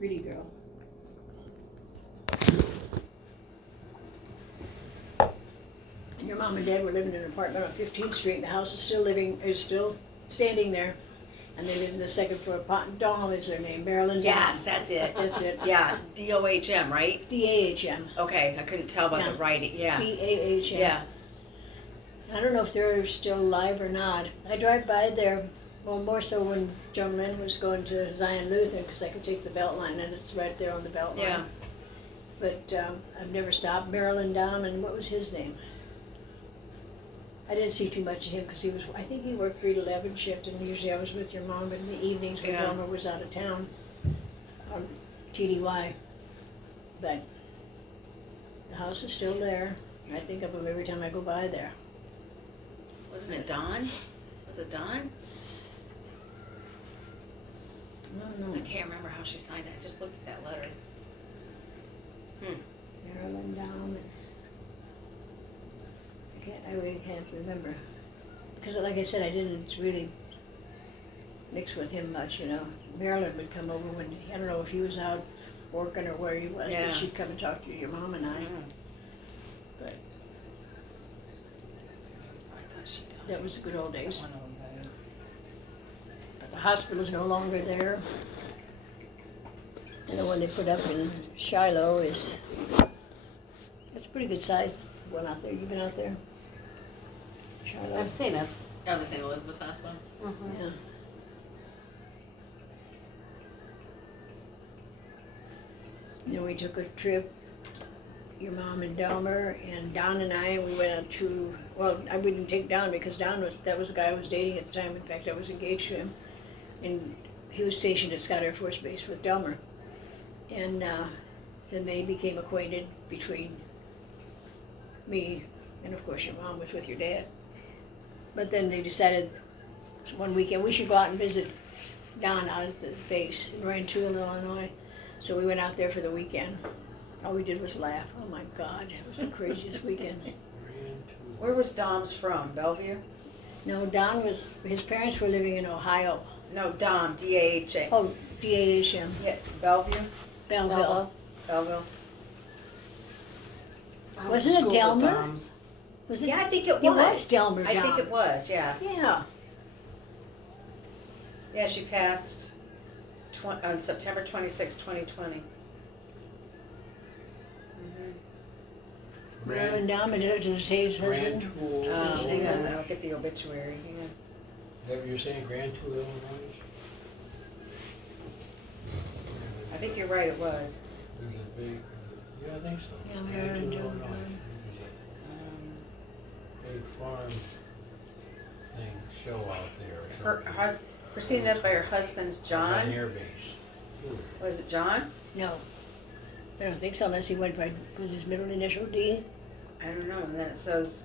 Pretty girl. And your mom and dad were living in an apartment on 15th Street. The house is still standing there. And they live in the second floor. Dahm is their name, Marilyn Dahm. Yes, that's it. That's it. Yeah, DOHM, right? DAHM. Okay, I couldn't tell by Yeah. the writing. Yeah. DAHM. Yeah. I don't know if they're still alive or not. I drive by there, well, more so when John Lynn was going to Zion Lutheran, because I could take the Beltline, and it's right there on the Beltline. Yeah. But I've never stopped. Marilyn Dahm, and what was his name? I didn't see too much of him because I think he worked 3 to 11 shift, and usually I was with your mom in the evenings when Yeah. Elmer was out of town on TDY. But the house is still there. I think of him every time I go by there. Wasn't it Dawn? Was it Dawn? I don't know. I can't remember how she signed it. I just looked at that letter. Marilyn Dahm. I really can't remember. Because like I said, I didn't really mix with him much, you know. Marilyn would come over when, I don't know if he was out working or where he was, Yeah. but she'd come and talk to your mom and I. But I thought she died. that was the good old days. One of them died. But the hospital's no longer there. And the one they put up in Shiloh is, it's a pretty good size one out there. You been out there? Shiloh? I've seen it. Oh, the St. Elizabeth's Hospital? Yeah. And then we took a trip, your mom and Delmer and Don and I, we went out to, well, I wouldn't take Don because that was the guy I was dating at the time. In fact, I was engaged to him. And he was stationed at Scott Air Force Base with Delmer. And then they became acquainted between me, and of course your mom was with your dad. But then they decided one weekend we should go out and visit Don out at the base in Rantoul, Illinois. So we went out there for the weekend. All we did was laugh. Oh my God, it was the craziest weekend. Where was Dom's from? Bellevue? No, Don his parents were living in Ohio. No, Dom, D-A-H-A. Oh, DAHM, Yeah, Bellevue? Belleville. Belleville. I went Wasn't to it school with Delmer? Dom's. Was it? Yeah, I think it was. It was Delmer I think Dom. it was, yeah. Yeah. Yeah, she passed on September 26, 2020. Marilyn Dom, and does it say his husband? Grand Tool. Hang on, I'll get the obituary. Hang on. Is that what you're saying, Grand Tool, Illinois? I think you're right, it was. There's a big, yeah, I think so. Yeah, Grand Marilyn Tool, Dom. Illinois. There's a big farm thing, show out there or Her something. preceded up by her husband's On John. Air Base. Ooh. Was it John? No. I don't think so unless he went by, was his middle initial D? I don't know. And then it says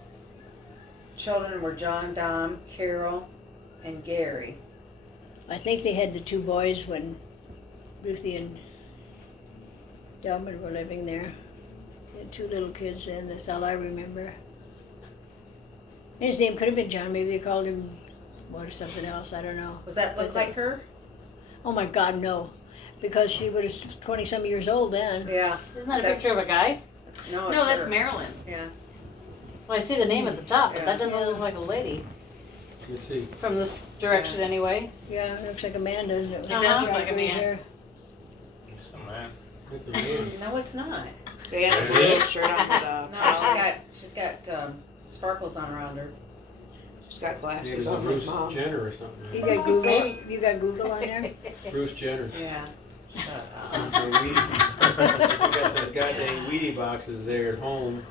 children were John, Dom, Carol, and Gary. I think they had the 2 boys when Ruthie and Delmer were living there. They had 2 little kids then, that's all I remember. And his name could have been John, maybe they called him what or something else, I don't know. Was that look But like her? Oh my God, no. Because she was 20-some years old then. Yeah. Isn't that a That's- picture of a guy? No, it's No, that's her. Marilyn. Yeah. Well, I see the name at the top, but Yeah. that doesn't look like a lady. You see, From this direction Yeah. anyway. Yeah, it looks like a man, doesn't it? With does the look like a green man. hair. it's a man. No, it's not. They had a blue shirt on with a No, she's got sparkles on around her. she's got Maybe glasses it's on Bruce like mom. Jenner or You something. got Google? Maybe. You got Google on there? Bruce Jenner. Yeah. The Wheatie- we got the goddamn Wheatie boxes there at home.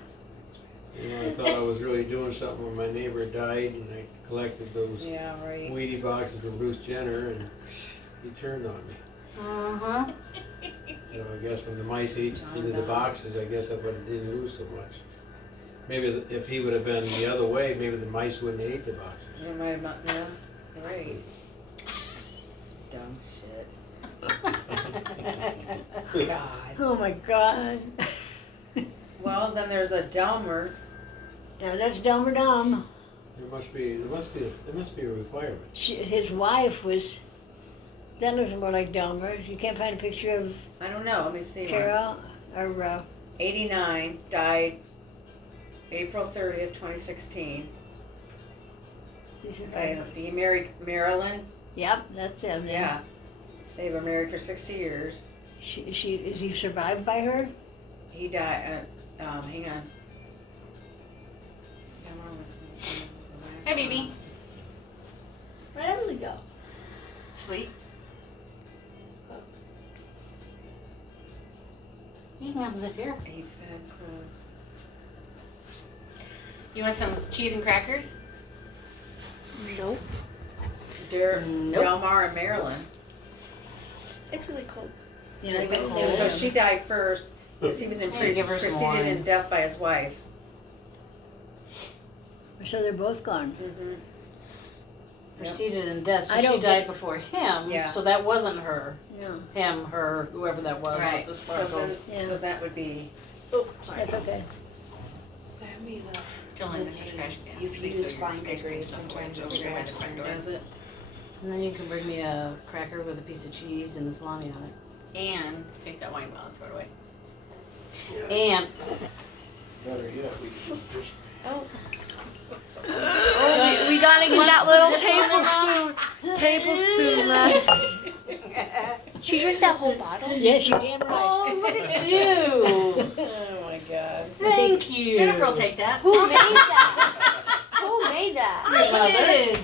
You know, I thought I was really doing something when my neighbor died, and I collected those Yeah, right. Wheatie boxes from Bruce Jenner, and he turned on me. Uh-huh. You know, I guess when the mice ate into the boxes, I guess I didn't lose so much. Maybe if he would have been the other way, maybe the mice wouldn't have ate the boxes. You might have not, yeah, right. Dumb shit. God. Oh my God. Well, then there's a Delmer. Now that's Delmer Dom. There must be a requirement. His wife was That looks more like Delmer. You can't find a picture of I don't know, let me see. Carol or 89, died April 30th, 2016. these are Okay, let's see, he married Marilyn. Yep, that's him. then. Yeah. They were married for 60 years. She is he survived by her? He died, hang on. Delmar was the last Hi, baby. one. Where did we go? Sleep. You can sit here. He fed clothes. You want some cheese and crackers? Nope. Nope. Delmar and Marilyn. It's really cold. Yeah, He was- that's so him. she died first, because he was Yeah, give her some preceded wine. in death by his wife. So they're both gone. Mm-hmm. Preceded in death, so I she don't died get- before him. Yeah. So that wasn't her. No, Him, her, whoever that was Right. with the So, sparkles. then, Yeah. so that would be, Oh, sorry. that's okay. I mean, Jolene, Let's this is see. trash can. You've Please used throw your fine ice cream degrees stuff away. sometimes It's over over by there. the front door. does it? And then you can bring me a cracker with a piece of cheese and the salami on And take that wine bottle and throw it away. it. And Better yet, we can just Oh, we gotta get that little tablespoon left. She drank that whole bottle? Yes, you're damn right. oh, look at you! Oh my God. Thank you. Jennifer will take that. Who made that? Who made that? Your mother.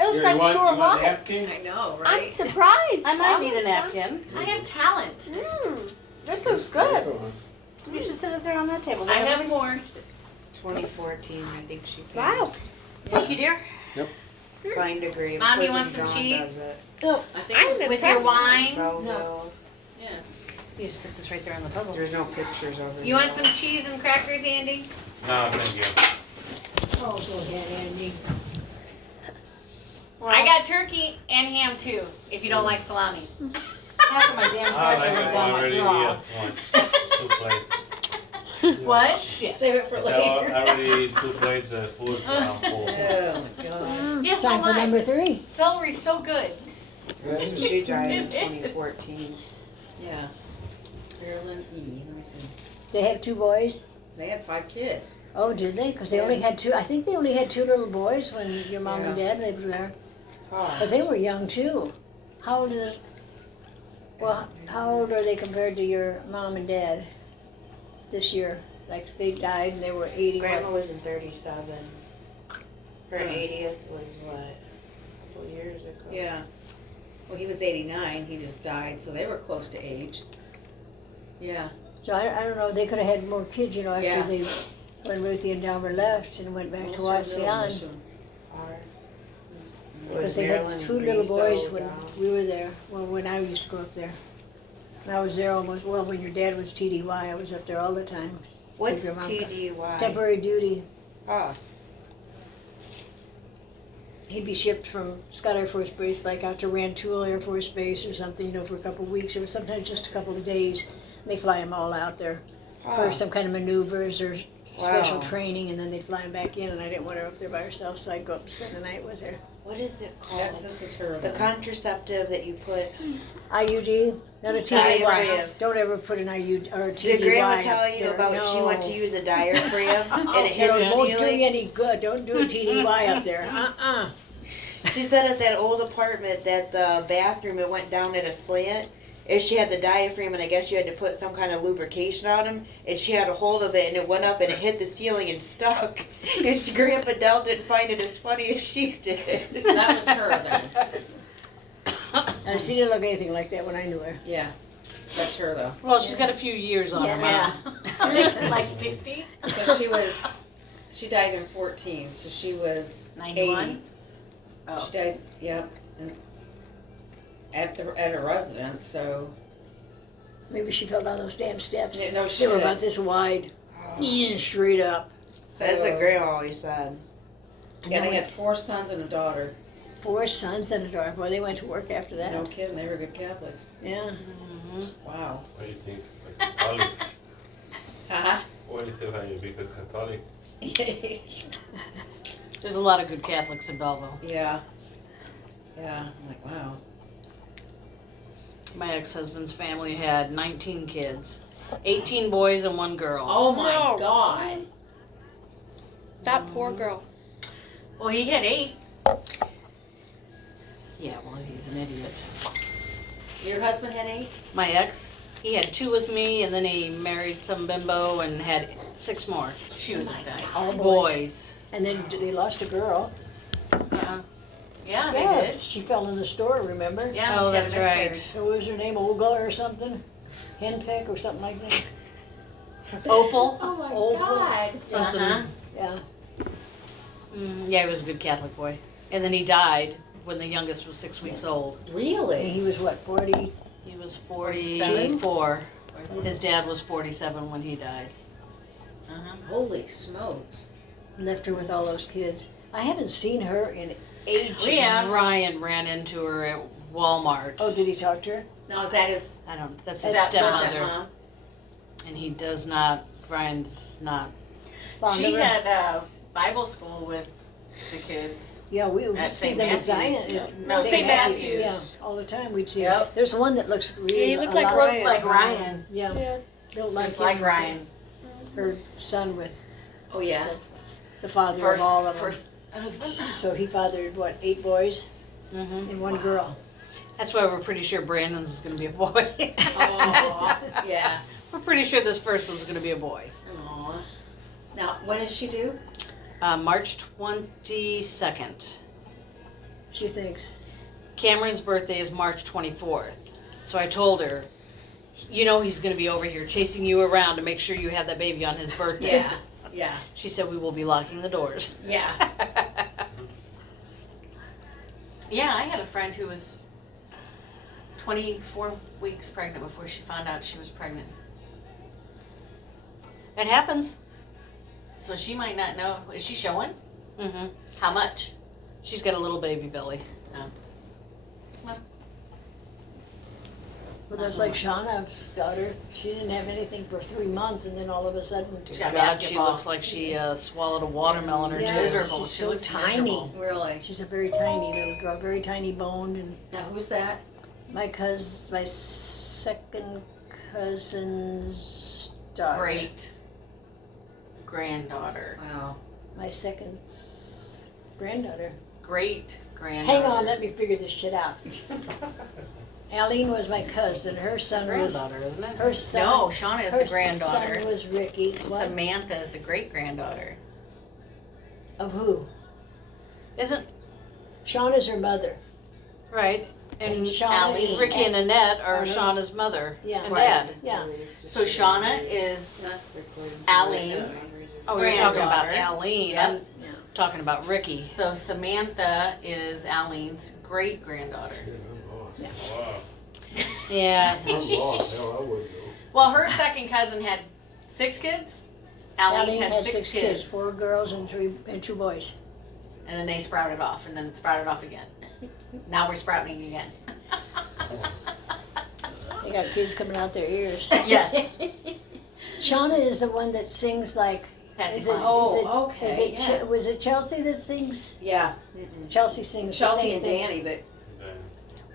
It looks like store you want bought. napkin? I know, I'm right? surprised. I might Tom. need a napkin. I have talent. This looks good. You should sit it there on that table. I have more. 2014, I think she passed. Wow. Thank you, dear. Fine degree. Mom, you Cousin want some John cheese? does it. I think it was With your wine. Belleville. You just sit this right there on the puzzle. There's no pictures over You want here. some cheese and crackers, Andy? No, thank you. Oh, go ahead, Andy. I got turkey and ham too, if you don't like salami. Half of my damn I cracker like went it down my already, straw. yeah, one, 2 plates. What? Shit. Save it for So I later. already ate 2 plates of food, so I'm full. Oh my God. Yes, so Time for what? number 3. Celery's so good. So she died in 2014. Yeah. Marilyn E. Let me see. They have 2 boys. They had 5 kids. Oh, did they? Because they only had 2. I think they only had 2 little boys when your mom and dad lived there. Oh. But they were young too. How old is? Well, how old are they compared to your mom and dad this year? Like they died and they were 80. Grandma was in 37. Her 80th was what? A couple years ago. Yeah. Well, he was 89. He just died, so they were close to age. Yeah. So I don't know. They could have had more kids, you know, after Yeah. they when Ruthie and Delmer left and went back to Watsian. Our- Because was they had Marilyn 2 little boys Rizzo when down? we were there. Well, when I used to go up there. And I was there almost. Well, when your dad was TDY, I was up there all the time. What's your mom- TDY? Temporary duty. Oh, He'd be shipped from Scott Air Force Base, like out to Rantoul Air Force Base or something, you know, for a couple of weeks, or sometimes just a couple of days. And they fly him all out there for oh. some kind of maneuvers or special Wow. training, and then they'd fly him back in, and I didn't want her up there by herself, so I'd go up and spend the night with her. What is it That's, called? this is her. The contraceptive that you put. IUD, not a Diaphragm. TDY. Don't ever put an IUD or a TDY. Did Grandma up tell you there. about she went to use a diaphragm and it hit No, the it won't do you ceiling? any good. Don't do a TDY up there. She said at that old apartment that the bathroom, it went down at a slant. And she had the diaphragm, and I guess you had to put some kind of lubrication on them. And she had a hold of it, and it went up, and it hit the ceiling and stuck. And Grandpa Del didn't find it as funny as she did. That was her then. And she didn't look anything like that when I knew her. Yeah. That's her though. Well, she's got a few years on her. Yeah. Yeah. Like 60? So she died in 14, so she was 91? 80. Oh. She died, yep, and at her residence, so. Maybe she fell down those damn steps. Yeah, no They were about shit. this wide, Oh. straight up. That's what Grandma always said. And Yeah, then they we had 4 sons and a daughter. 4 sons and a daughter. Boy, they went to work after that. No kidding, they were good Catholics. Yeah. Wow. What do you think? Like Catholic? Haha. What do you say when you become Catholic? There's a lot of good Catholics in Belleville. Yeah. Yeah, I'm like, wow. My ex-husband's family had 19 kids, 18 boys and 1 girl. Oh my No. God. That poor girl. Well, he had 8. Yeah, well, he's an idiot. Your husband had 8? My ex, he had 2 with me, and then he married some bimbo and had 6 more. She was a dyke. All Boys. And then they lost a girl. Yeah. Yeah, they Yeah, did. she fell in the store, remember? Yeah, Oh, she had a that's right. miscarriage. So what was her name, Olga or something? Henpeck or something like that? Opal? Oh my Opal. God. Something. Uh-huh. Yeah. Yeah, he was a good Catholic boy. And then he died when the youngest was 6 weeks old. And Really? he was what, 40? He was 47? 44. His dad was 47 when he died. Uh-huh. Holy smokes. Left her with all those kids. I haven't seen her in ages. Yeah. Ryan ran into her at Walmart. Oh, did he talk to her? Now, is that his I don't, that's Is his that stepmother. mom? And he does not, Ryan does not. Fond She of her? had Bible school with the kids. Yeah, we would At see St. them at Matthew's. Zion. No, St. Matthew's. Yeah, all the time we'd see. Yep. There's one that looks really. He looked a like lot Ryan. Like Ryan. Yeah. Built like Just like him. Ryan. Her son with Oh, yeah. the father First, of all of them. first husband. So he fathered what, 8 boys Mm-hmm. and 1 girl. That's why we're pretty sure Brandon's is going to be a boy. Oh, yeah. We're pretty sure this first one's going to be a boy. Aw. Now, when is she due? March 22nd. She thinks. Cameron's birthday is March 24th. So I told her, you know he's going to be over here chasing you around to make sure you have that baby on his birthday. Yeah. Yeah. She said we will be locking the doors. Yeah. Yeah, I had a friend who was 24 weeks pregnant before she found out she was pregnant. It happens. So she might not know. Is she showing? Mm-hmm. How much? She's got a little baby belly. But that's like Shauna's daughter. She didn't have anything for 3 months and then all of a sudden. She got God, she basketball. looks like she swallowed a watermelon or Yeah, two. miserable. she's She so looks tiny. miserable. Really? She's a very tiny little girl, very tiny boned, and Now, who's that? my second cousin's daughter. Great granddaughter. Wow. My second granddaughter. Great granddaughter. Hang on, let me figure this shit out. Aline was my cousin. Her son was. Granddaughter, isn't it? Her son. No, Shauna is her the granddaughter. son was Ricky. What? Samantha is the great granddaughter. Of who? Isn't Shauna's her mother. right? And And Shauna is Ricky and Annette are Are her- Shauna's mother Yeah. and Right. dad. Yeah. So Shauna is Aline's. Oh, you're talking about Granddaughter. Aline. Yep. I'm Yeah. talking about Ricky. So Samantha is Aline's great granddaughter. Wow. Yeah. I'm lost, hell, I wouldn't know. Well, her second cousin had 6 kids. Aline had 6 kids. 4 girls and 2 boys. And then they sprouted off, and then sprouted off again. Now we're sprouting again. They got kids coming out their ears. Yes. Shauna is the one that sings like. Patsy Is it, Cline. Oh, okay, Is it yeah. was it Chelsea that sings? Yeah. Chelsea sings. the Chelsea same and thing. Danny, but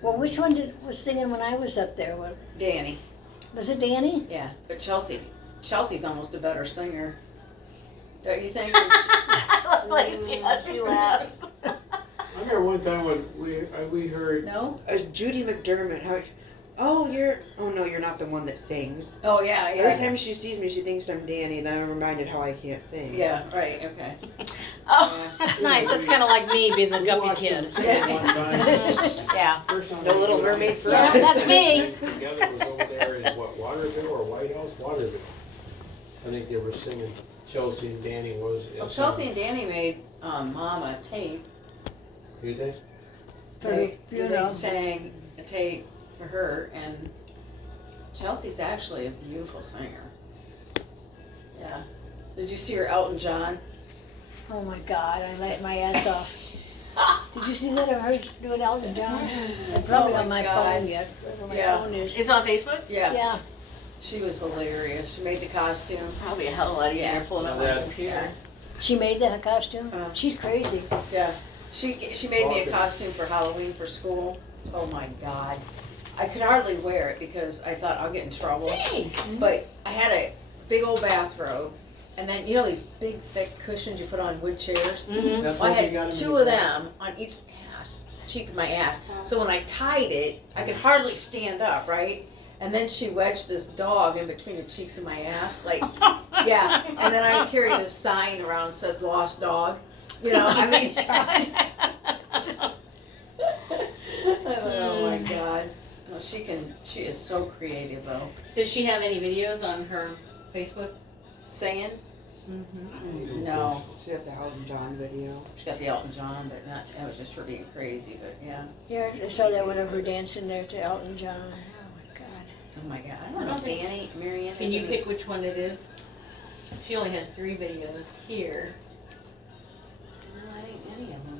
Well, which one was singing when I was up there? What, Danny. was it Danny? Yeah. But Chelsea's almost a better singer. Don't you think? I love Lacey how she laughs. I remember one time when we heard, No? Judy McDermott. Oh, no, you're not the one that sings. Oh, yeah, yeah. Every time she sees me, she thinks I'm Danny, and then I'm reminded how I can't sing. Yeah, right, okay. Oh, That's nice. That's kind of like me being the we guppy watched kid. them sing one time. Yeah. First time No we Little were Mermaid for Yeah, us. that's me. Together was over there in what, Waterville or White House? Waterville. I think they were singing, Chelsea and Danny was. Well, Chelsea and Danny made Mama a tape. Did they? For They funeral. sang a tape for her, and Chelsea's actually a beautiful singer. Yeah. Did you see her Elton John? Oh my God, I laughed my ass off. Did you see that of her doing Elton John? It's probably Oh on my my God. phone yet. Wherever my Yeah. phone is. it's on Facebook? Yeah. She was hilarious. She made the costume. Probably a hell of a lot easier Yeah. pulling up Now my that- computer. She made the costume. She's crazy. Yeah. She made me a Okay. costume for Halloween for school. Oh my God. I could hardly wear it because I thought I'll get in trouble. Thanks. But I had a big old bathrobe, and then you know these big thick cushions you put on wood chairs. Mm-hmm. That's Well, I what you got had in two the- of them on each ass, cheek of my ass. So when I tied it, I could hardly stand up, right? And then she wedged this dog in between the cheeks of my ass, like, yeah. And then I carried this sign around that said "Lost Dog." You know, I mean. Oh my God. No, she is so creative though. Does she have any videos on her Facebook? Singing? Mm-hmm. No. She got the Elton John video. She got the Elton John, but not, that was just her being crazy, but yeah. Yeah, I saw that one of her dancing there to Elton John. Oh my God. Oh my God. I don't know if Danny, Marianne Can has you any- pick which one it is? She only has 3 videos here. No, I ain't any of them.